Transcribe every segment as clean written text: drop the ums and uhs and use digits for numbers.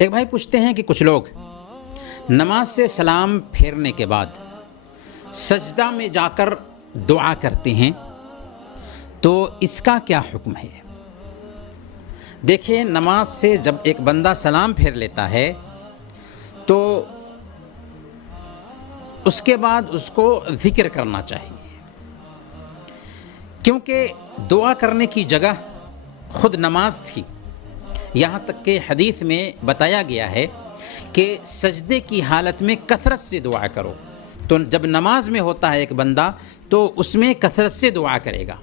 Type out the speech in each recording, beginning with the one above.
ایک بھائی پوچھتے ہیں کہ کچھ لوگ نماز سے سلام پھیرنے کے بعد سجدہ میں جا کر دعا کرتے ہیں، تو اس کا کیا حکم ہے؟ دیکھیں، نماز سے جب ایک بندہ سلام پھیر لیتا ہے تو اس کے بعد اس کو ذکر کرنا چاہیے، کیونکہ دعا کرنے کی جگہ خود نماز تھی۔ یہاں تک کہ حدیث میں بتایا گیا ہے کہ سجدے کی حالت میں کثرت سے دعا کرو۔ تو جب نماز میں ہوتا ہے ایک بندہ تو اس میں کثرت سے دعا کرے گا۔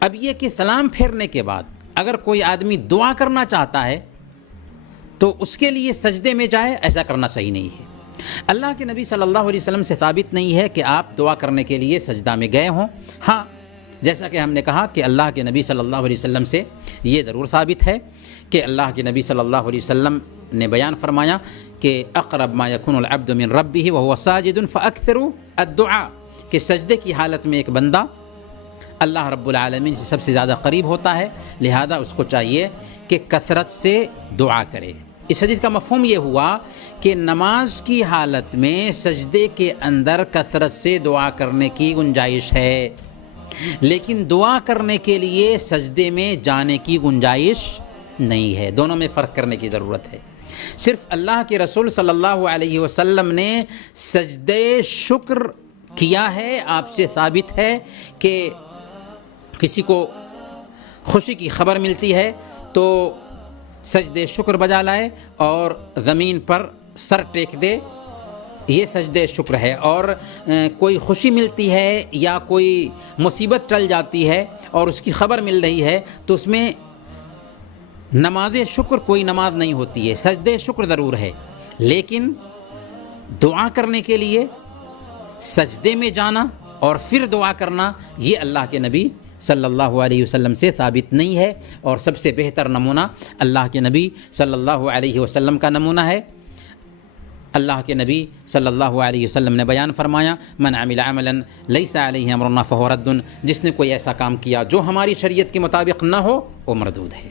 اب یہ کہ سلام پھیرنے کے بعد اگر کوئی آدمی دعا کرنا چاہتا ہے تو اس کے لیے سجدے میں جائے، ایسا کرنا صحیح نہیں ہے۔ اللہ کے نبی صلی اللہ علیہ وسلم سے ثابت نہیں ہے کہ آپ دعا کرنے کے لیے سجدہ میں گئے ہوں۔ ہاں، جیسا کہ ہم نے کہا کہ اللہ کے نبی صلی اللہ علیہ وسلم سے یہ ضرور ثابت ہے کہ اللہ کے نبی صلی اللہ علیہ وسلم نے بیان فرمایا کہ اقرب ما یکون العبد من ربہ وہو ساجد فاکثروا الدعاء، کہ سجدے کی حالت میں ایک بندہ اللہ رب العالمین سے سب سے زیادہ قریب ہوتا ہے، لہذا اس کو چاہیے کہ کثرت سے دعا کرے۔ اس حدیث کا مفہوم یہ ہوا کہ نماز کی حالت میں سجدے کے اندر کثرت سے دعا کرنے کی گنجائش ہے، لیکن دعا کرنے کے لیے سجدے میں جانے کی گنجائش نہیں ہے۔ دونوں میں فرق کرنے کی ضرورت ہے۔ صرف اللہ کے رسول صلی اللہ علیہ وسلم نے سجدے شکر کیا ہے، آپ سے ثابت ہے کہ کسی کو خوشی کی خبر ملتی ہے تو سجدے شکر بجا لائے اور زمین پر سر ٹیک دے، یہ سجدے شکر ہے۔ اور کوئی خوشی ملتی ہے یا کوئی مصیبت ٹل جاتی ہے اور اس کی خبر مل رہی ہے تو اس میں نماز شکر کوئی نماز نہیں ہوتی ہے، سجدے شکر ضرور ہے، لیکن دعا کرنے کے لیے سجدے میں جانا اور پھر دعا کرنا یہ اللہ کے نبی صلی اللہ علیہ وسلم سے ثابت نہیں ہے۔ اور سب سے بہتر نمونہ اللہ کے نبی صلی اللہ علیہ وسلم کا نمونہ ہے۔ اللہ کے نبی صلی اللہ علیہ وسلم نے بیان فرمایا، من عمل عملا لیس علیہ امرنا فہو رد، جس نے کوئی ایسا کام کیا جو ہماری شریعت کے مطابق نہ ہو وہ مردود ہے۔